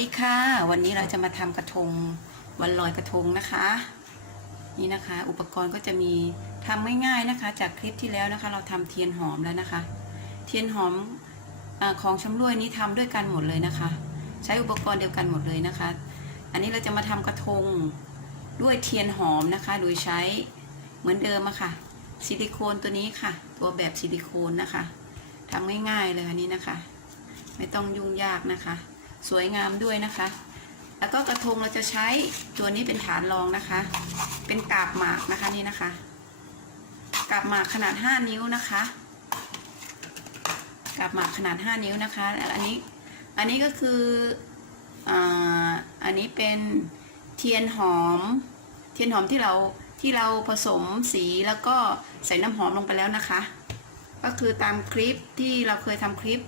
สวัสดีค่ะ วันนี้เราจะมาทำกระทงวันลอยกระทงนะคะ นี่นะคะ อุปกรณ์ก็จะมีทำง่ายๆนะคะ จากคลิปที่แล้วนะคะ เราทำเทียนหอมแล้วนะคะ เทียนหอมอของชำร่วยนี้ทำด้วยกันหมดเลยนะคะ ใช้อุปกรณ์เดียวกันหมดเลยนะคะ อันนี้เราจะมาทำกระทงด้วยเทียนหอมนะคะ โดยใช้เหมือนเดิมอะค่ะซิลิโคนตัวนี้ค่ะ ตัวแบบซิลิโคนนะคะทำง่ายๆเลยอันนี้นะคะ ไม่ต้องยุ่งยากนะคะ สวยงามด้วยนะคะ แล้วก็กระทงเราจะใช้ตัวนี้เป็นฐานรองนะคะ เป็นกาบหมากนะคะนี่นะคะ กาบหมากขนาด 5 นิ้วนะคะ กาบหมากขนาด 5 นิ้วนะคะแล้วอันนี้ อันนี้ก็คืออันนี้เป็นเทียนหอม เทียนหอมที่เราที่เราผสมสีแล้วก็ใส่น้ำหอมลงไปแล้วนะคะ ก็คือตามคลิปที่เราเคยทำคลิป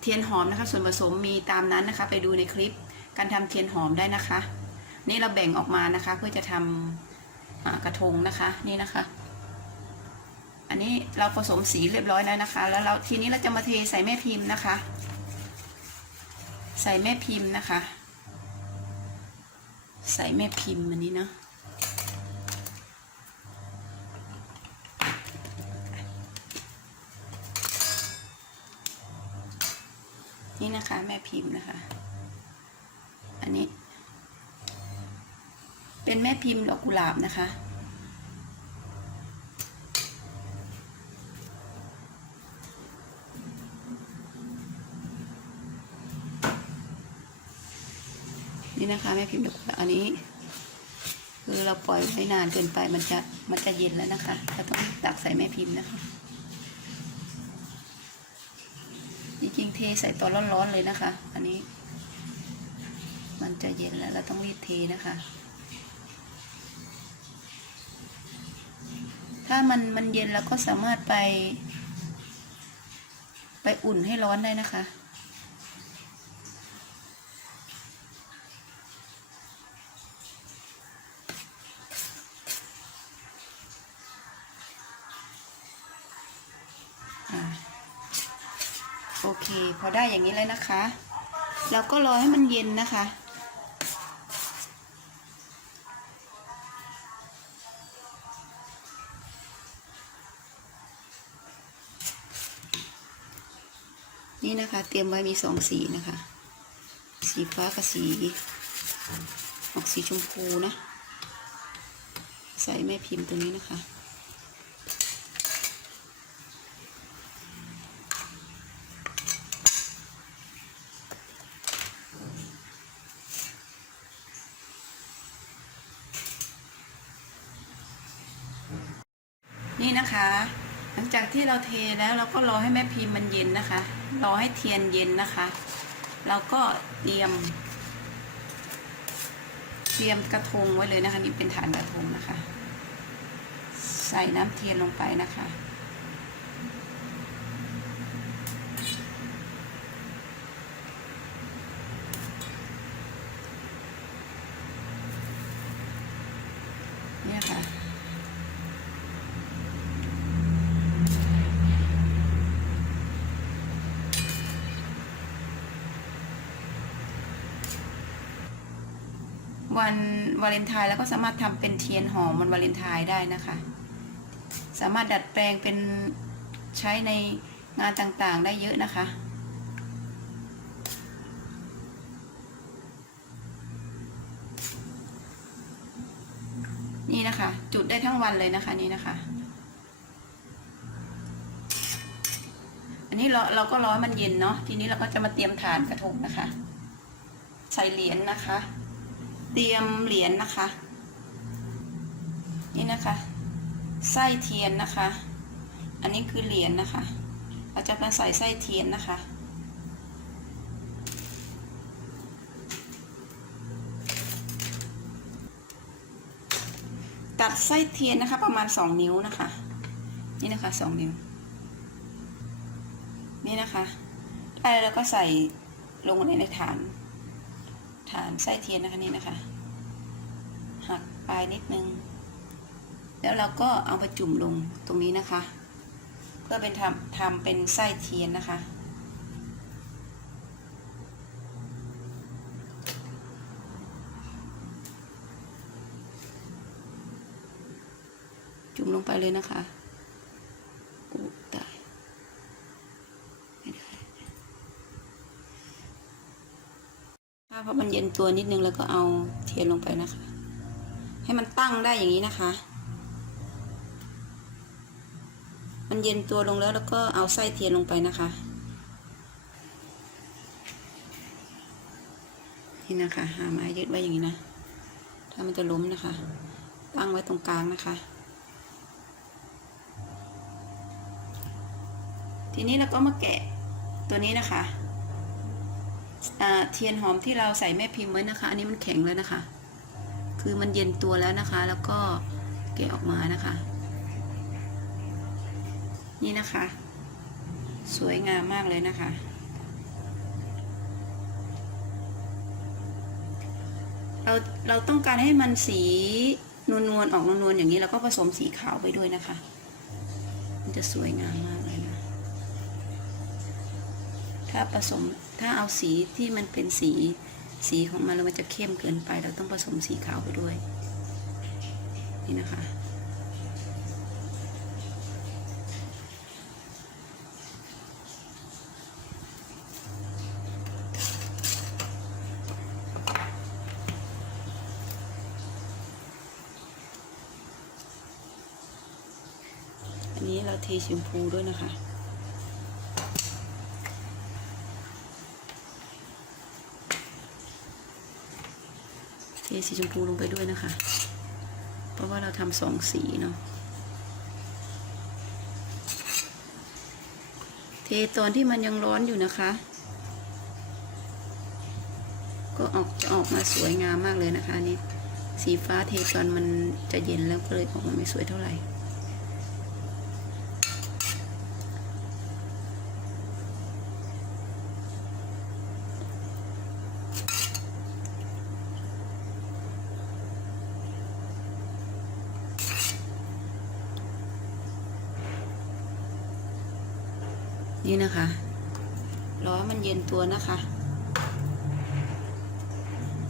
เทียนหอมนะคะ ส่วนผสมมีตามนั้นนะคะ ไปดูในคลิปการทำเทียนหอมได้นะคะ นี่เราแบ่งออกมานะคะ เพื่อจะทำอ่ากระทงนะคะนี่นะคะ อันนี้เราผสมสีเรียบร้อยแล้วนะคะ แล้วเราทีนี้เราจะมาเทใส่แม่พิมพ์นะคะ ใส่แม่พิมพ์นะคะ ใส่แม่พิมพ์อันนี้เนาะ นี่ะคะ แม่พิมพ์นะคะ อันนี้ เป็นแม่พิมพ์ดอกกุหลาบนะคะ นี่นะคะแม่พิมพ์ดอกกุหลาบอันนี้ คือเราปล่อยไว้นานเกินไปมันจะมันจะเย็นแล้วนะคะเราต้องตักใส่แม่พิมพ์นะคะ จริงๆเทใส่ตอนร้อนๆเลยนะคะ อันนี้ มันจะเย็นแล้วเราต้องรีบเทนะคะ ถ้ามันมันเย็นเราก็สามารถไป ไปอุ่นให้ร้อนได้นะคะ โอเค พอได้อย่างนี้แล้วนะคะเราก็รอให้มันเย็นนะคะ นี่นะคะ เตรียมไว้มีสองสีนะคะ สีฟ้ากับสี ออกสีชมพูนะ ใส่แม่พิมพ์ตัวนี้นะคะ นี่นะคะ หลังจากที่เราเทแล้วเราก็รอให้แม่พิมพ์มันเย็นนะคะ รอให้เทียนเย็นนะคะ เราก็เตรียม เตรียมกระทงไว้เลยนะคะ นี่เป็นฐานกระทงนะคะ ใส่น้ำเทียนลงไปนะคะ วันวาเลนไทน์แล้วก็สามารถทำเป็นเทียนหอมวันวาเลนไทน์ได้นะคะ สามารถดัดแปลงเป็นใช้ในงานต่างๆได้เยอะนะคะนี่นะคะ จุดได้ทั้งวันเลยนะคะนี่นะคะ อันนี้เราเราก็ร้อให้มันเย็นเนาะทีนี้เราก็จะมาเตรียมฐานกระทงนะคะ ใส่เหรียญนะคะ เตรียมเหรียญนะคะ นี่นะคะ ไส้เทียนนะคะ อันนี้คือเหรียญนะคะ เราจะมาใส่ไส้เทียนนะคะตัดไส้เทียนนะคะประมาณสองนิ้วนะคะ นี่นะคะสองนิ้ว นี่นะคะได้แล้วก็ใส่ลงในในฐาน ฐานไส้เทียนนะคะนี่นะคะ หักปลายนิดนึง แล้วเราก็เอาไปจุ่มลงตรงนี้นะคะ เพื่อเป็นทำทำเป็นไส้เทียนนะคะจุ่มลงไปเลยนะคะ เพราะมันเย็นตัวนิดนึงแล้วก็เอาเทียนลงไปนะคะ ให้มันตั้งได้อย่างนี้นะคะ มันเย็นตัวลงแล้วแล้วก็เอาไส้เทียนลงไปนะคะ นี่นะคะ หาไม้ยึดไว้อย่างนี้นะ ถ้ามันจะล้มนะคะ ตั้งไว้ตรงกลางนะคะทีนี้เราก็มาแกะตัวนี้นะคะ เทียนหอมที่เราใส่แม่พิมพ์ไว้นะคะ อันนี้มันแข็งแล้วนะคะ คือมันเย็นตัวแล้วนะคะ แล้วก็แกะออกมานะคะ นี่นะคะ สวยงามมากเลยนะคะเราเราต้องการให้มันสีนวลนวลๆออกนวลนวลๆอย่างนี้เราก็ผสมสีขาวไปด้วยนะคะ มันจะสวยงามมากเลยนะ ถ้าผสม ถ้าเอาสีที่มันเป็นสีสีของมันแล้วมันจะเข้มเกินไป เราต้องผสมสีขาวไปด้วย นี่นะคะ อันนี้เราเทชมพูด้วยนะคะ เทสีชมพูลงไปด้วยนะคะ เพราะว่าเราทำสองสีเนาะ เทตอนที่มันยังร้อนอยู่นะคะ ก็ออกจะออกมาสวยงามมากเลยนะคะนี่ สีฟ้าเทตอนมันจะเย็นแล้วก็เลยออกมาไม่สวยเท่าไหร่ นี่นะคะรอให้มันเย็นตัวนะคะ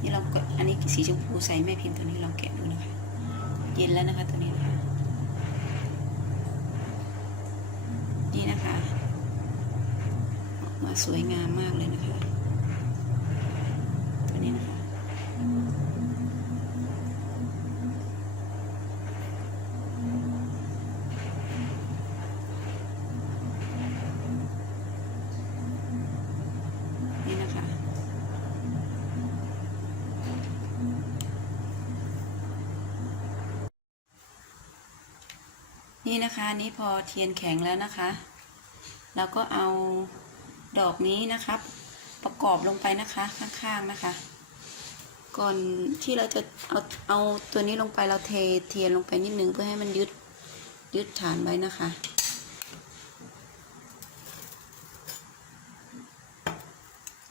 นี่เราก็อันนี้สีชมพูใส่แม่พิมพ์ตัวนี้ลองแกะดูนะคะ เย็นแล้วนะคะตัวนี้นะคะนี่นะคะออกมาสวยงามมากเลยนะคะ ตัวนี้นะคะ นี่นะคะ นี่นะคะนนี้พอเทียนแข็งแล้วนะคะเราก็เอาดอกนี้นะคะประกอบลงไปนะคะข้างๆนะคะ ก่อนที่เราจะเอาเอาตัวนี้ลงไปเราเทเทียนลงไปนิดนึงเพื่อให้มันยึดยึดฐานไว้นะคะ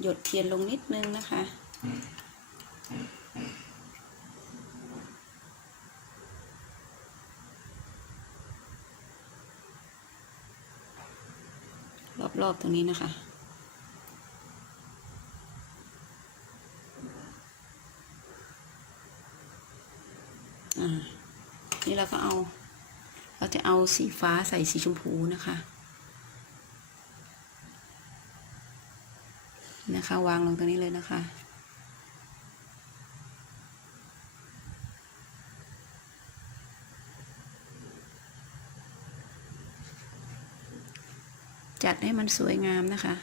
หยดเทียนลงนิดนึงนะคะ รอบๆตรงนี้นะคะ นี่เราก็เอา เราจะเอาสีฟ้าใส่สีชมพูนะคะ นะคะ วางลงตรงนี้เลยนะคะ จัดให้มันสวยงามนะคะ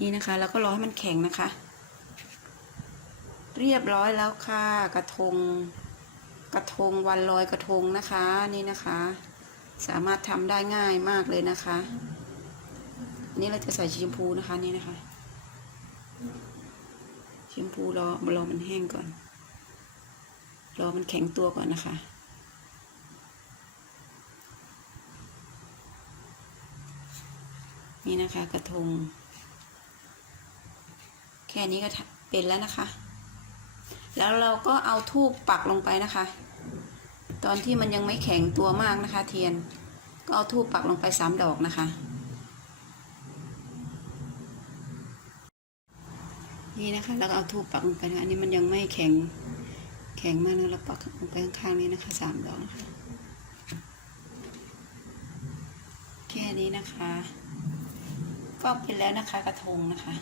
นี่นะคะแล้วก็รอให้มันแข็งนะคะ เรียบร้อยแล้วค่ะกระทง กระทงวันลอยกระทงนะคะนี่นะคะ สามารถทำได้ง่ายมากเลยนะคะนนี่เราจะใส่ชมพูนะคะนี่นะคะชมพูรอรอมันแห้งก่อน รอมันแข็งตัวก่อนนะคะ นี่นะคะกระทง แค่นี้ก็เป็นแล้วนะคะ แล้วเราก็เอาทูบปักลงไปนะคะ ตอนที่มันยังไม่แข็งตัวมากนะคะ เทียน ก็เอาทูบปักลงไปสามดอกนะคะนี่นะคะแล้วก็เอาทูบปักลงไปนะะอันนี้มันยังไม่แข็ง แข็งมากนะเราปักลงไปข้างๆนี้นะคะสามดอกนะคะแค่นี้นะคะ ก็เป็นแล้วนะคะกระทงนะคะ